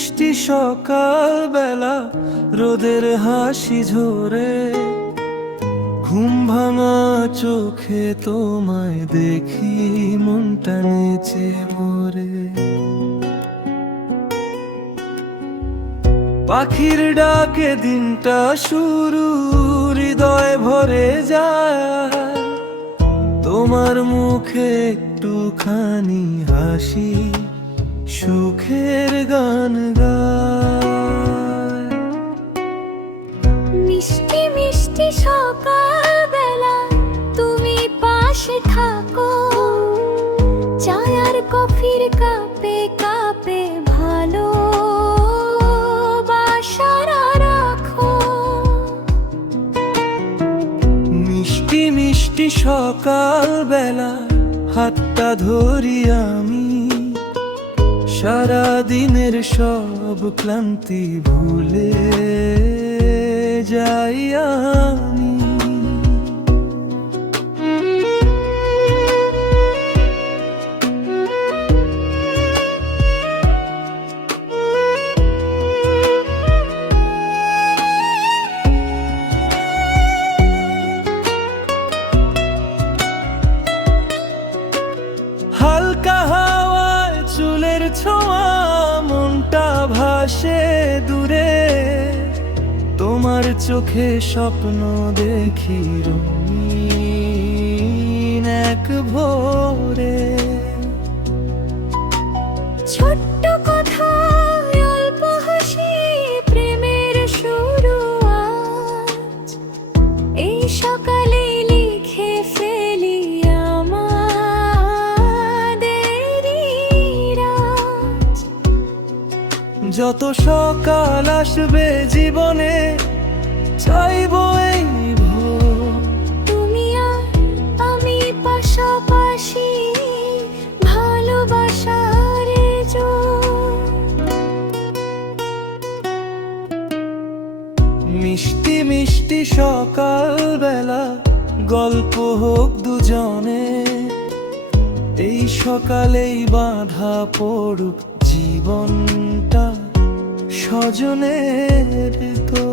মিষ্টি সকাল বেলা রোদের হাসি ঝরে, ঘুম ভাঙা চোখে তোমায় দেখি মনটা নেচে মরে। পাখির ডাকে দিনটা শুরু, হৃদয় ভরে যায়। তোমার মুখে একটুখানি হাসি, সুখের গান গায়। মিষ্টি মিষ্টি সকাল বেলা তুমি পাশে থাকো, চায়ের কফির কাপে কাপে ভালো বাসারা রাখো। মিষ্টি মিষ্টি সকাল বেলা হাতটা ধরি আমি, সারা দিনের সব ক্লান্তি ভুলে যাই আমি। হালকা হাওয়ায় চুলের ছোঁয়া, মনটা ভাসে দূরে। তোমার চোখে স্বপ্ন দেখি রঙিন এক ভোরে। ছোট্ট কথা অল্প হাসি, প্রেমের শুরু আজ। এই সকালে লিখে ফেলি আমাদেরই রাজ। যত সকাল আসবে জীবনে চাইবো এই ভোর, তুমি আর আমি পাশাপাশি, ভালোবাসার জোর। মিষ্টি মিষ্টি সকাল বেলা গল্প হোক দুজনে, এই সকালেই বাঁধা পড়ুক জীবনটা স্বজনের তো।